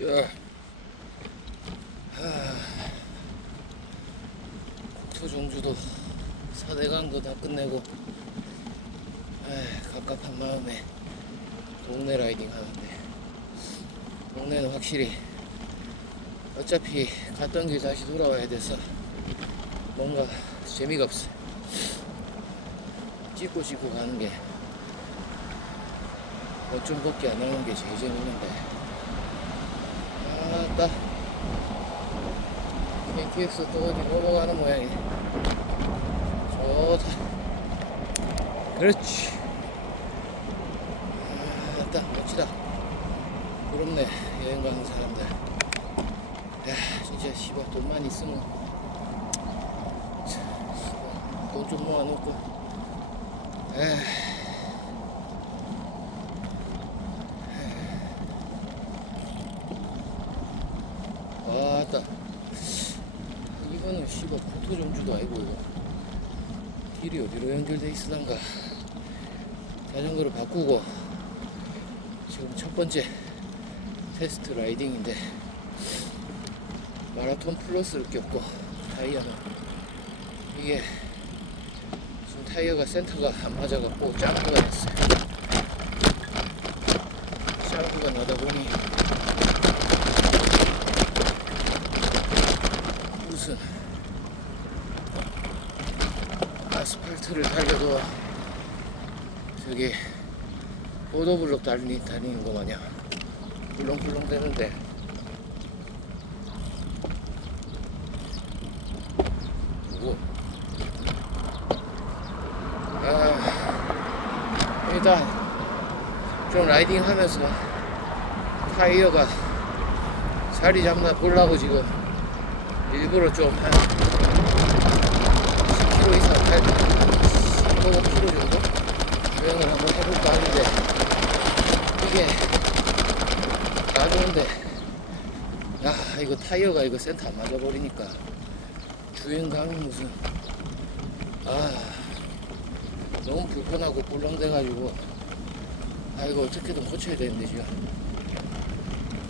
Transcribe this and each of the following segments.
자, 하, 국토 종주도 4대 강도 다 끝내고 에이, 갑갑한 마음에 동네 라이딩 하는데 동네는 확실히 어차피 갔던 길 다시 돌아와야 돼서 뭔가 재미가 없어. 찍고 찍고 가는 게 어좀밖에 안 나오는 게 제일 재밌는데. 아따. KTX 또 어디 넘어가는 모양이네. 좋다. 그렇지. 아따, 멋지다. 부럽네, 여행 가는 사람들. 야, 진짜 씨발 돈만 있으면 돈 좀 모아놓고 에이. 아따 이거는 고토정주도 아니고 길이 어디로 연결돼 있으단가. 자전거를 바꾸고 지금 첫 번째 테스트 라이딩인데 마라톤 플러스를 꼈고 타이어는 이게 지금 타이어가 센터가 안 맞아갖고 짱구가 됐어요. 짱구가 나다 보니 무슨 아스팔트를 달려도 저기 보도블록 달리, 다니는 거 마냥 불렁불렁 되는데 오. 아, 일단 좀 라이딩 하면서 타이어가 자리 잡나 보려고 지금 일부러 좀한 10km 이상 달 15km 정도 주행을 한번 해볼까 하는데 이게 놔두는데 야 이거 타이어가 이거 센터 안 맞아버리니까 주행감이 무슨 아 너무 불편하고 꿀렁대가지고. 아 이거 어떻게든 고쳐야 되는데 지금.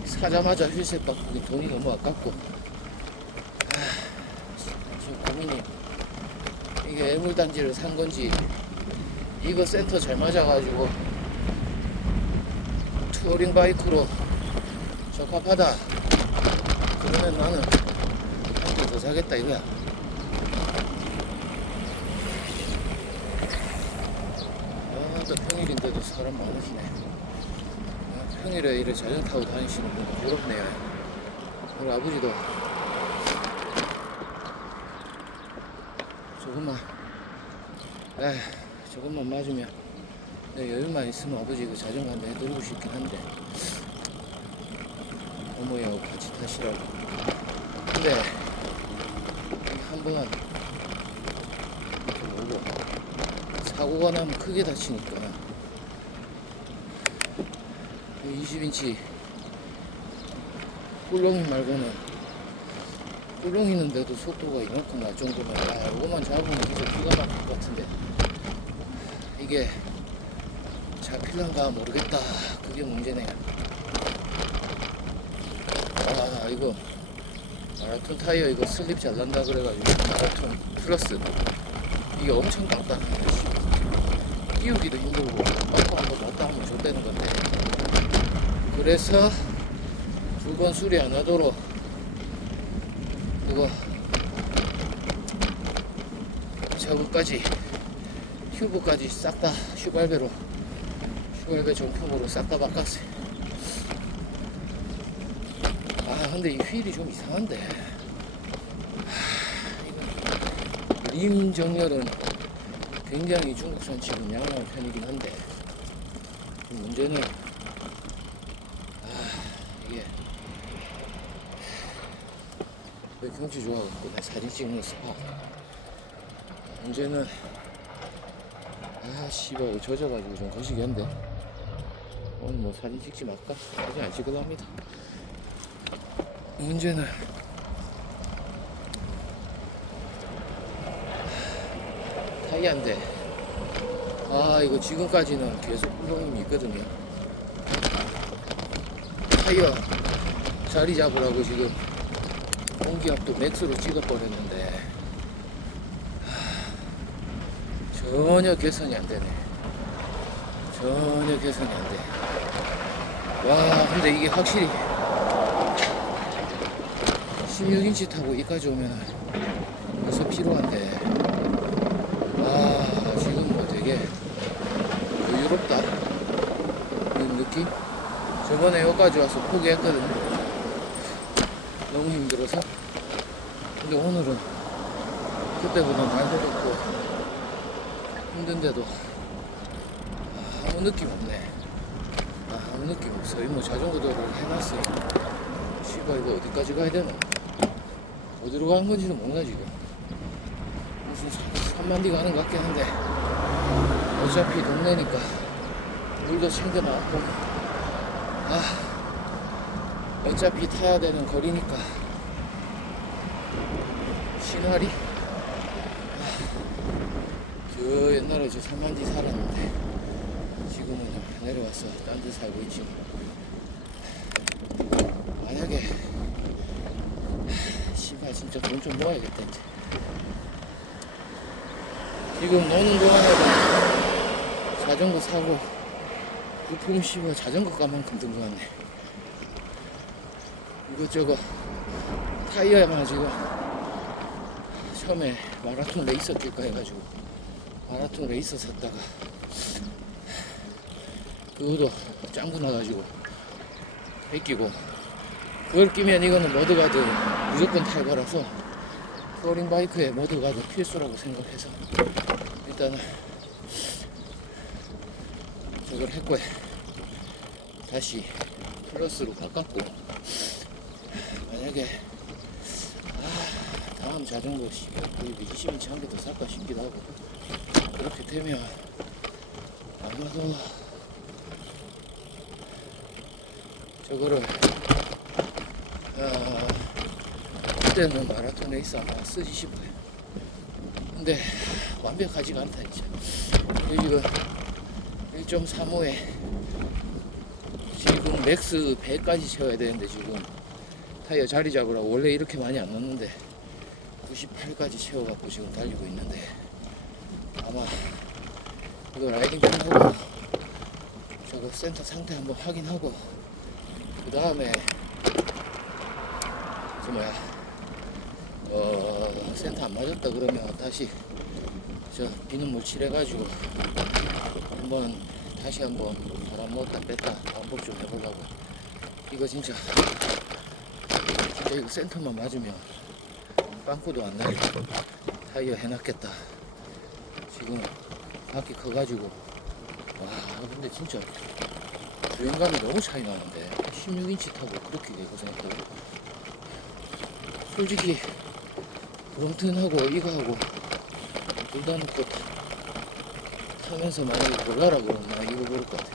사자마자 휠셋 바꾸기 돈이 너무 아깝고 지금 고민이 이게 애물단지를 산 건지 이거 센터 잘 맞아가지고 투어링 바이크로 적합하다. 그러면 나는 한개더 사겠다 이거야. 아또 평일인데도 사람 많으시네. 아, 평일에 이래 자전거 타고 다니시는 분들 부럽네요. 우리 아버지도 조금만 에 조금만 맞으면 내 여유만 있으면 아버지 그 자전거 해드리고 싶긴 한데. 어머니하고 같이 타시라고. 근데 한 번 이렇게 오고 사고가 나면 크게 다치니까. 20인치 꿀렁이 말고는 꿀렁 있는데도 속도가 이만큼 날 정도면 아 이거만 잡으면 진짜 기가 막힐 것 같은데 이게 잡힐란가 모르겠다. 그게 문제네요 아 이거 마라톤 타이어 이거 슬립 잘 난다 그래가지고 마라톤 플러스 이게 엄청 씨. 끼우기도 힘들고 빠꾸 한번 넣었다 하면 좆되는 건데. 그래서 두 번 수리 안 하도록 이거 저거까지 튜브까지 싹 다 슈발배로 슈발배 정품으로 싹 다 바꿨어요. 아 근데 이 휠이 좀 이상한데. 하, 림 정렬은 굉장히 중국산 치고 양호한 편이긴 한데 문제는 아 이게 왜 경치 좋아갖고 나 사진 찍는 스파 문제는 아 씨발 젖어가지고 좀 거시기한데. 오늘 뭐 사진 찍지 말까? 사진 안 찍으랍니다. 문제는 타이어인데. 아 이거 지금까지는 계속 꿀렁이 있거든요. 타이어 자리 잡으라고 지금 공기압도 맥스로 찍어버렸는데 하, 전혀 개선이 안 되네. 전혀 개선이 안 돼. 와, 근데 이게 확실히 16인치 타고 이까지 오면 벌써 필요한데, 아, 지금 뭐 되게 여유롭다. 이런 느낌? 저번에 여기까지 와서 포기했거든. 너무 힘들어서. 근데 오늘은 그때보다 날도 덥고 힘든데도 아무 느낌 없네. 아무 느낌 없어. 이뭐 자전거 도로를 해놨어. 씨발 이거 어디까지 가야 되나? 어디로 가는 건지도 몰라 지금. 무슨 산- 산만디 가는 것 같긴 한데 어차피 동네니까 물도 챙겨놨고 아 어차피 타야 되는 거리니까 신화리 아, 저 옛날에 저 산만디 살았는데 지금은 내려와서 딴 데 살고 있지 만약에 씨발 진짜 돈 좀 모아야겠다 이제. 지금 노는 동안에도 자전거 사고 부품 씨발 자전거 값만큼 든거 같네. 이것저것 타이어만 지금 처음에 마라톤 레이서 낄까 해가지고 마라톤 레이서 샀다가 그것도 짱구 나가지고 뺏기고 그걸 끼면 이거는 머드가드 무조건 탈 거라서 터링 바이크에 머드가드 필수라고 생각해서 일단은 저걸 했고요. 다시 플러스로 바꿨고 만약에 아, 다음 자전거 구입이 20인치 한 개 더 살까 싶기도 하고 그렇게 되면 아마도 저거를 어, 그때는 마라톤 레이스 아마 쓰지 싶어요. 근데 완벽하지가 않다 진짜. 이거 1.35에 지금 맥스 100까지 채워야 되는데 지금 타이어 자리 잡으라고 원래 이렇게 많이 안 넣는데 98까지 채워갖고 지금 달리고 있는데 아마 이거 라이딩 끝나고 저거 센터 상태 한번 확인하고 그 다음에 저 뭐야 어 센터 안 맞았다 그러면 다시 저 비눗 물 칠 해가지고 한번 다시 한번 바람 넣었다 뺐다 반복 좀 해보려고. 이거 진짜 진짜 이거 센터만 맞으면 빵꾸도 안 나게 타이어 해놨겠다 지금 바퀴 커가지고. 와 근데 진짜 주행감이 너무 차이 나는데 16인치 타고 그렇게 고생했다고 솔직히 브롬튼하고 이거하고 둘 다 놓고 타- 타면서 만약에 골라라 그러면 나 이거 고를 것 같아.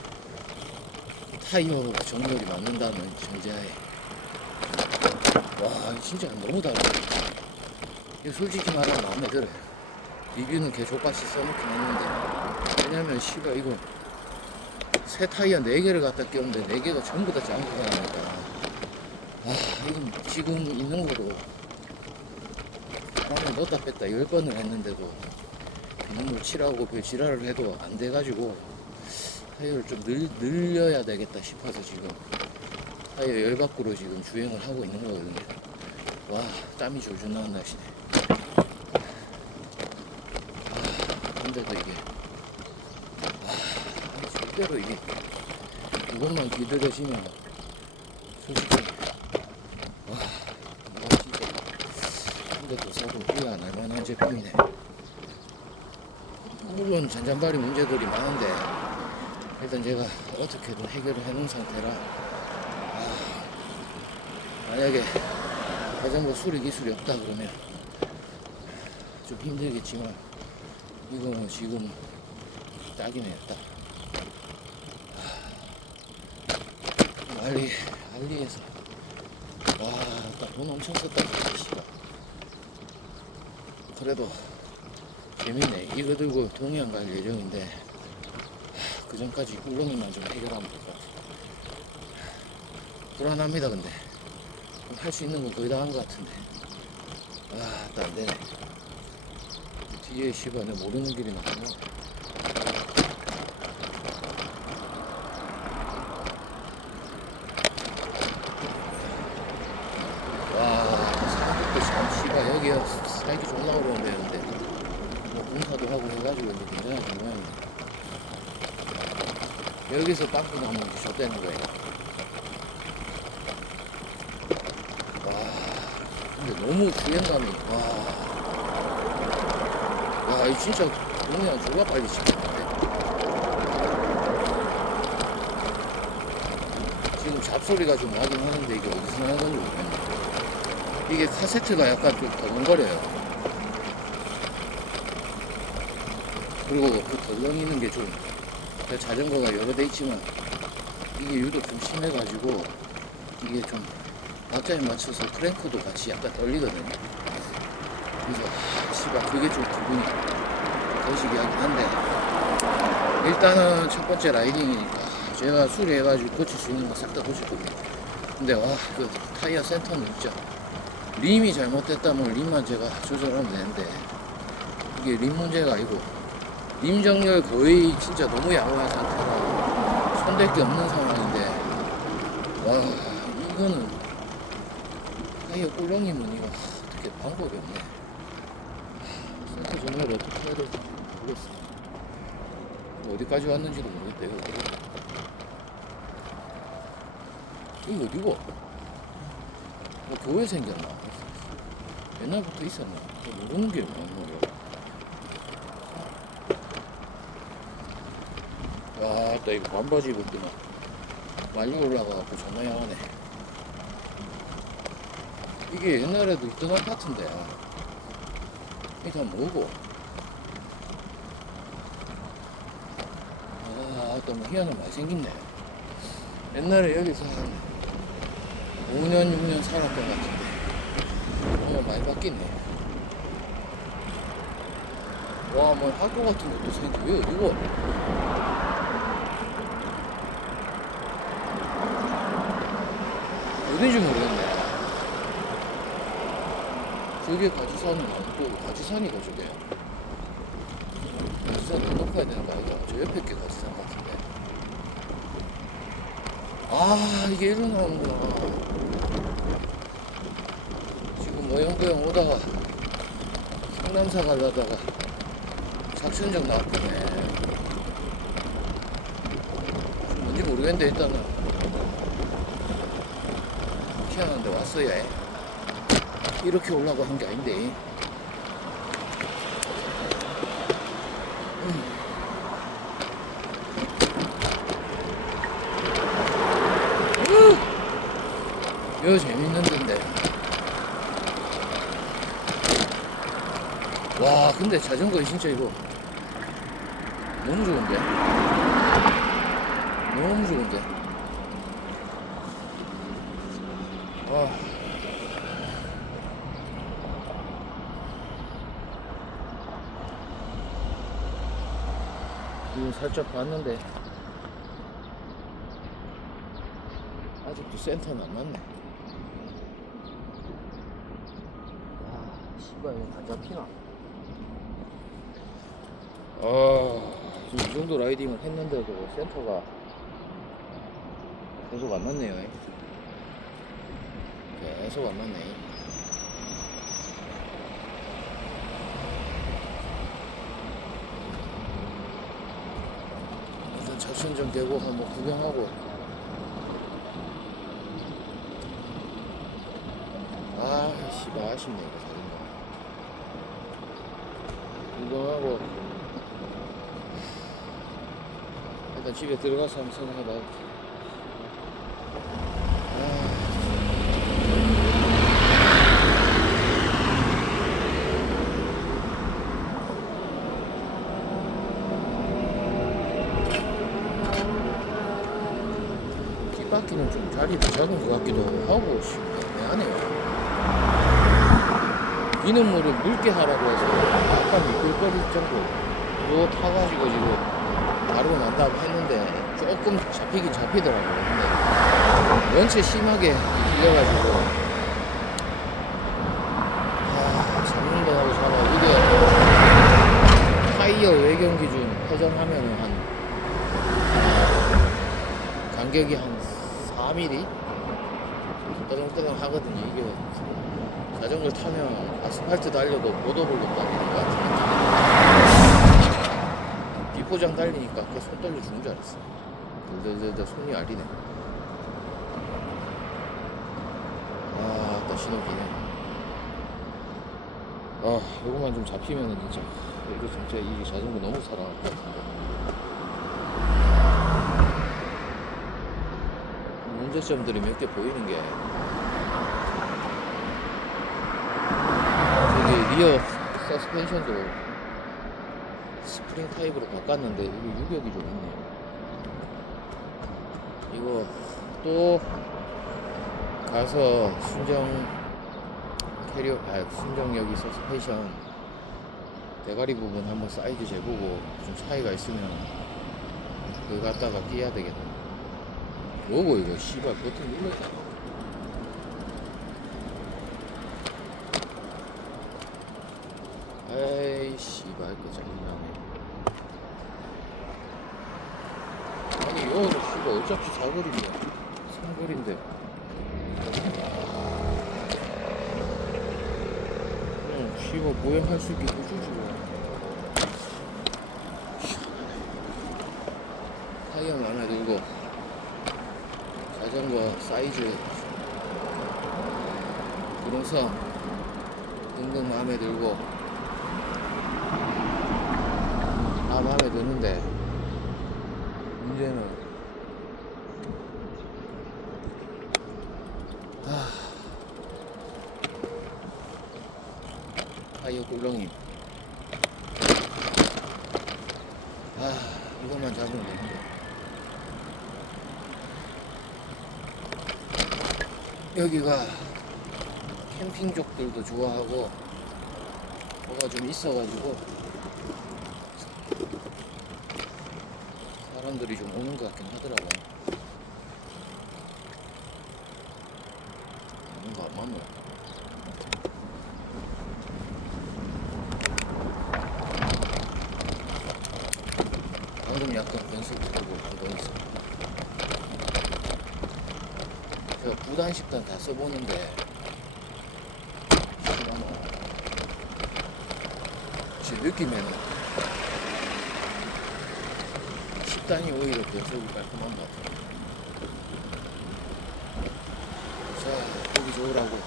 타이어 정렬이 맞는다는 전제하에. 와 진짜 너무 다르다. 솔직히 말하면 마음에 들어요 리뷰는 개 족같이 써놓긴 했는데. 왜냐면 씨가 이거 새 타이어 4개를 갖다 끼웠는데 4개가 전부 다 짱구가 나니까 아 이건 지금 있는 거로 바람을 넣었다 뺐다 10번을 했는데도 비눗물 칠하고 별 지랄을 해도 안 돼가지고 타이어를 좀 늘, 늘려야 되겠다 싶어서 지금 타이어 열 밖으로 지금 주행을 하고 있는 거거든요. 와 땀이 나는 날씨네 아, 근데도 이게 아, 절대로 이게 이것만 기다려지면 솔직히 와 이거 진짜. 한대더 사도 후회 안 할 만한 제품이네. 물론 잔잔바리 문제들이 많은데 일단 제가 어떻게든 해결을 해놓은 상태라 아, 만약에 자전거 수리 기술이 없다 그러면 좀 힘들겠지만 이거는 지금 딱이네요 딱 아, 알리 알리에서 와돈 엄청 썼다 씨발 그래도 재밌네 이거 들고 동해안 갈 예정인데 하, 그 전까지 울렁이만 좀 해결하면 될 것 같아 불안합니다 근데 할 수 있는 건 거의 다 한 것 같은데. 아, 또 안 되네. 뒤에 씨발 내 모르는 길이 나구나. 와, 사람들도 참 씨발 여기 살기 존나 어려운데 근데 뭐 공사도 하고 해가지고 이제 괜찮아진 모양이네. 여기서 빵꾸 나면 좆되는 거예요. 와, 근데 너무 구현감이 와, 와, 이 진짜 그냥 졸라 빨리 시켰는데. 지금 잡소리가 좀 나긴 하는데 이게 어디서 나는 건지 모르겠네. 이게 카세트가 약간 좀 덜렁거려요. 그리고 그 덜렁이는 게 좀, 제 자전거가 여러 대 있지만, 이게 유독 좀 심해가지고, 이게 좀, 박자에 맞춰서 크랭크도 같이 약간 떨리거든요. 그래서, 하, 씨발, 그게 좀 기분이 거시기 하긴 한데, 일단은 첫 번째 라이딩이니까, 제가 수리해가지고 고칠 수 있는 거 싹 다 고칠 겁니다. 근데, 와, 그 타이어 센터는 진짜, 림이 잘못됐다면 림만 제가 조절하면 되는데 이게 림 문제가 아니고 림 정렬 거의 진짜 너무 양호한 상태라 손댈 게 없는 상황인데 와 이거는 타이어 꿀렁이면 이거 어떻게 방법이 없네. 센터 정렬 어떻게 해야 될지 모르겠어 어디까지 왔는지도 모르겠다 이거 이거 어디고? 뭐 교회 생겼나? 옛날부터 있었나? 모르는 게 많은 거야. 와, 나 이거 반바지 입을 때만 많이 올라가갖고 존나 양하네. 이게 옛날에도 있던 아파트인데, 이게 다 뭐고? 아, 또 뭐 희한한 많이 생겼네. 옛날에 여기서 한 5년, 6년 살았던 것 같은데. 어, 많이 바뀌네. 와, 뭐 학교 같은 것도 생기고, 이거, 이거. 어딘지 모르겠네. 저게 가지산은 아니고, 가지산이가 저게. 가지산 더 높아야 되는 거 아니야? 저 옆에 게 가지산 같은데. 아, 이게 일어나는구나. 지금 모형고형 오다가 상남사 가려다가 작천정 나왔네. 뭔지 모르겠는데 일단은 희한한데 왔어야 해. 이렇게 올라고 한 게 아닌데. 이거 재밌는 데인데. 와, 근데 자전거 진짜 이거 너무 좋은데? 너무 좋은데? 와. 이거 살짝 봤는데 아직도 센터는 안 맞네. 아, 씨발 이거 안 잡히나? 아, 이 정도 라이딩을 했는데도 센터가 계속 안 맞네요. 계속 안 맞네. 일단 작전좀 되고 한번 구경하고. 아, 씨발 아쉽네 이거 자전거. 구경하고. 일단 집에 들어가서 한번 생각해봐. 뒷바퀴는 좀 자리도 작은 것 같기도 하고 씨, 애매하네요. 비는 물을 묽게 하라고 해서 약간 미끌거릴 정도 로 타가지고 지금 바르고 난 다음에 했는데 조금 잡히긴 잡히더라고요. 근데 면체 심하게 길려가지고 아, 잡는 거하고 잡아 이게 타이어 외경 기준 회전하면은 한 아, 간격이 한 4mm 떠덩떠덩 그 하거든요. 이게 자전거 타면 아스팔트 달려도 못 오버린다. 19장 달리니까 그손 떨려 죽는 줄 알았어. 덜덜덜덜 손이 아리네. 아, 또 신호기네. 아, 이것만 좀 잡히면은 진짜. 이거 진짜 이 자전거 너무 사랑할 것 같은데. 문제점들이 몇 개 보이는 게. 저기 리어 서스펜션도 스프링 타입으로 바꿨는데 이거 유격이 좀 있네요. 이거 또 가서 순정 캐리어 아 순정 여기 서스펜션 대가리 부분 한번 사이즈 재보고 좀 차이가 있으면 그거 갖다가 끼야 되겠네. 뭐고 이거 씨발 버튼 눌렀다. 에이 씨발 그 짜증나네. 아니 여기는 씨발 어차피 사거리인데 삼거리인데. 응 씨발 보행할 수 있게 해주지 뭐. 타이어 마음에 들고 자전거 사이즈 구동성 등등 마음에 들고 다 마음에 드는데 문제는. 아, 타이어 꿀렁임 아 이것만 잡으면 되는데 여기가 캠핑족들도 좋아하고 뭐가 좀 있어가지고 사람들이 좀 오는 것 같긴 하더라고요. 뭔가 안 맞네. 방금 약간 변속하고 한번 있어. 제가 9단, 10단 다 써보는데 느낌에는 10단이 오히려 변속이 깔끔한 것 같아요. 자, 보기 좋으라고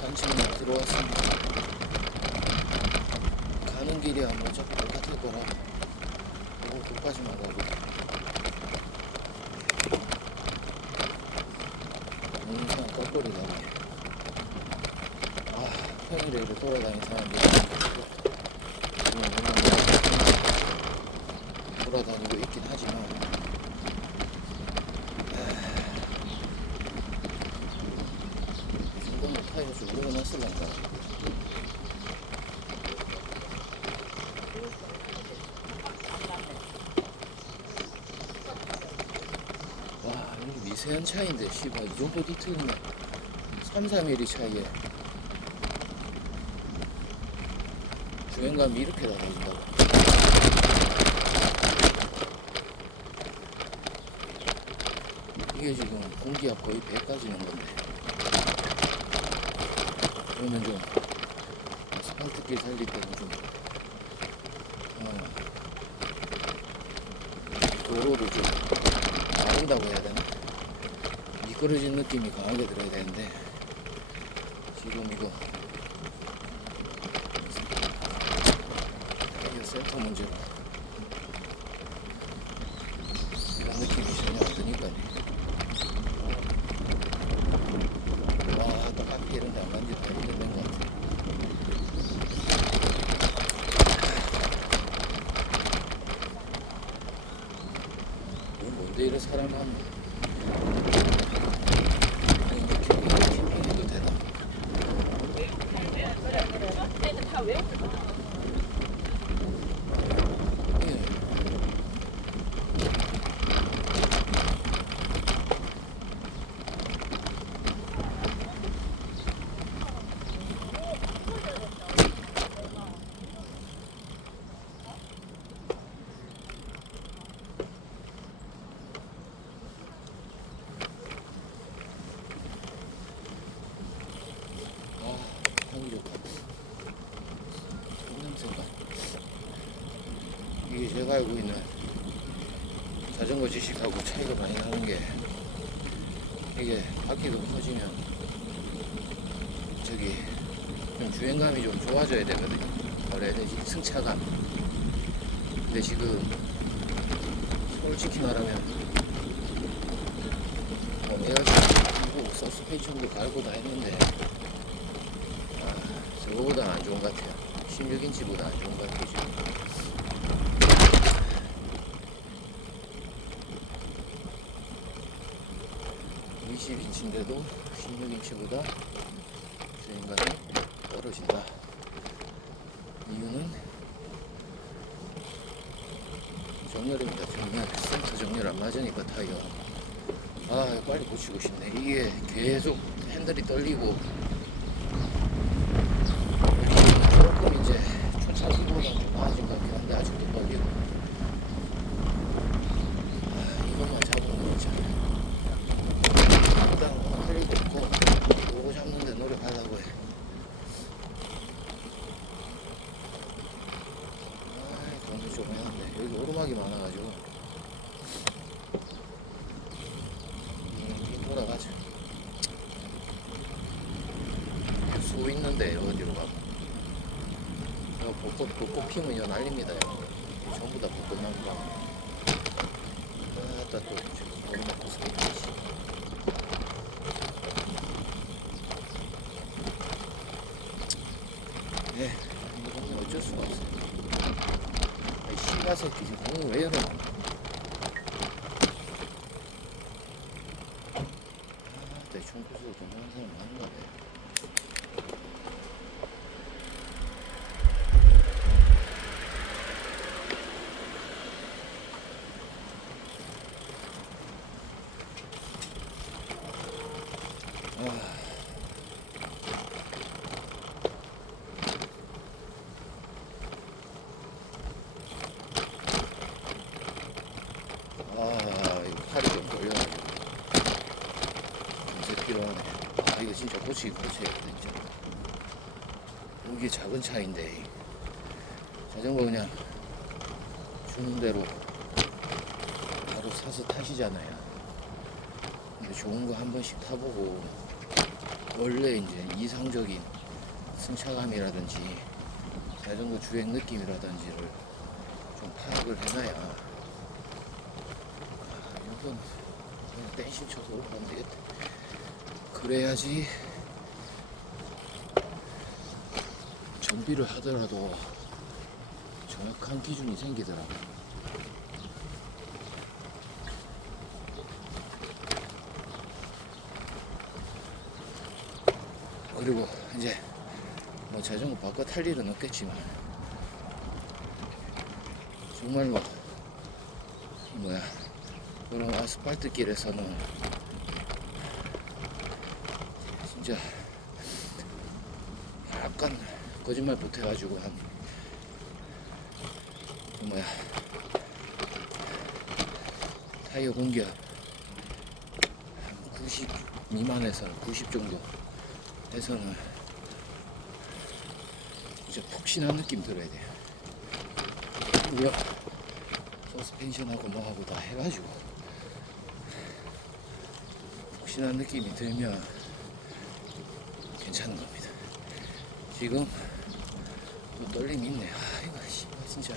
산책로 들어왔습니다. 가는 길이 아마 어차피 똑같을 거라 이거 끝까지만 가고 인상 ကော거리 나네. 아, 평일에 이렇게 돌아다니는 사람들이 지금 물론 돌아다니고 있긴 하지만 이 정도면 타이어 좀 올려놨을란가 와 이거 미세한 차이인데 씨발. 이 정도 디테일은 3, 4mm 차이에. 주행감이 이렇게 다르다고 이게 지금 공기압 거의 100까지는 건데 그러면 좀 아스팔트길 살릴 때는 좀 어, 도로를 좀 나른다고 해야 되나? 미끄러진 느낌이 강하게 들어야 되는데 지금 이거 타이어 센터 문제로 이런 느낌이 전혀 안 드니까요 와 똑같이 이런데 안 간지 다 1년 된것 같아 이건 뭔데 이래 사람 많네 아니 이거 캠핑, 캠핑해도 되나? 예. 알고 있는 자전거 지식하고 차이가 많이 나는 게 이게 바퀴가 커지면 저기 좀 주행감이 좀 좋아져야 되거든요. 해야 되지? 승차감. 근데 지금 솔직히 말하면 어, 내가 지금 서스펜션도 갈고 다 했는데 아, 저거보다 안 좋은 것 같아요. 16인치보다 안 좋은 것 같아요. 지금. 이 20인치인데도 16인치보다 주행감이 떨어진다. 이유는 정렬입니다. 정렬. 센터 정렬 안 맞으니까 타이어. 아, 빨리 고치고 싶네. 이게 계속 핸들이 떨리고 何まで? 고쳐야겠다, 진짜. 이게 작은 차인데, 자전거 그냥 주는 대로 바로 사서 타시잖아요. 근데 좋은 거 한 번씩 타보고, 원래 이제 이상적인 승차감이라든지, 자전거 주행 느낌이라든지를 좀 파악을 해놔야 이건 그냥 댄신 쳐서 올라가면 되겠다. 그래야지 정비를 하더라도 정확한 기준이 생기더라고. 그리고 이제 뭐 자전거 바꿔 탈 일은 없겠지만 정말로 이 뭐야 그런 아스팔트 길에서는 진짜 거짓말 못 해가지고 한 그 뭐야 타이어 공기압 한90 미만에서는 90 정도 해서는 이제 푹신한 느낌 들어야 돼요. 그리고요 서스펜션하고 뭐하고 다 해가지고 푹신한 느낌이 들면 괜찮은 겁니다. 지금 또 떨림이 있네. 아, 이거 씨발 진짜.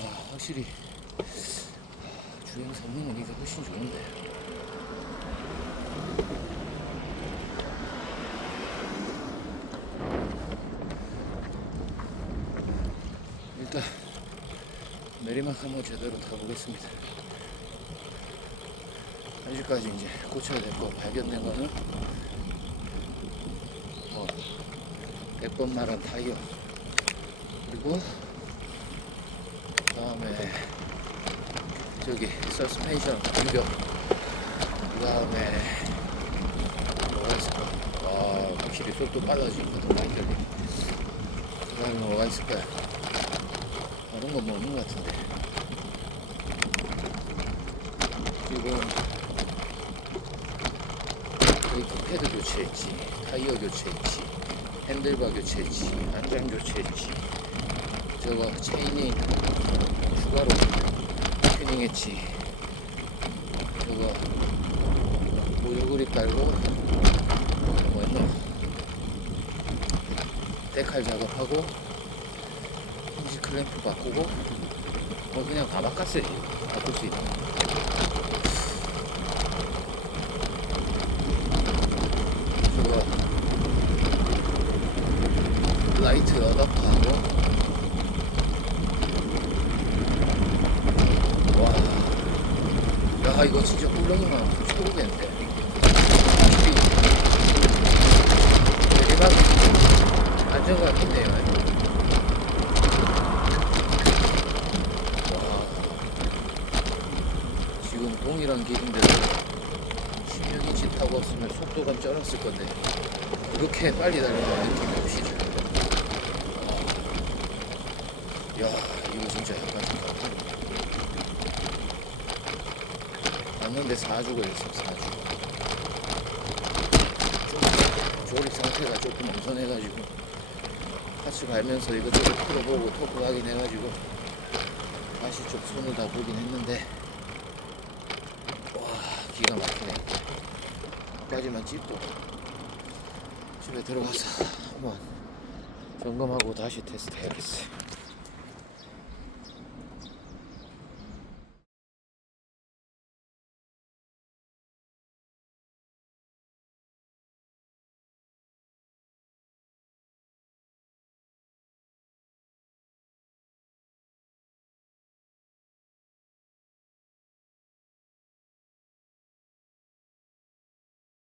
아, 확실히 아, 주행 성능은 이게 훨씬 좋은데. 일단 내리막 한번 제대로 타보겠습니다. 아직까지 이제 고쳐야 될 거 발견된 거는 뭐 100번 말한 타이어 그리고 그 다음에 저기 서스펜션 공격 그 다음에 뭐가 있을까? 아 확실히 속도 빨라지는 것도 많이 들리. 그다음에 뭐가 있을까요? 다른 건뭐 없는 것 같은데 지금 브레이크 패드 교체했지 타이어 교체했지 핸들바 교체했지 안장 교체했지. 저거 체인이 추가로 튜닝했지. 저거 보조그립 달고 뭐였나? 데칼 작업하고 힌지 클램프 바꾸고 뭐 그냥 다 바꿨어요. 바꿀 수 있는 저거 라이트 어답터하고. 와, 야 이거 진짜 꿀렁이만 최고겠는데? 대박. 안정감 있네요 와. 지금 동일한 길인데도 16인치 타고 왔으면 속도감 쩔었을 건데. 이렇게 빨리 달리는 느낌이 없이 야 이거 진짜 약간 왔는데 4주가 있어 4주 좀 조립 상태가 조금 엄선해가지고 같이 갈면서 이것저것 풀어보고 토크 확인해가지고 다시 좀 손을 다 보긴 했는데 와 기가 막히네. 까지만 찍고 집에 들어가서 한번 점검하고 다시 테스트 해야겠어요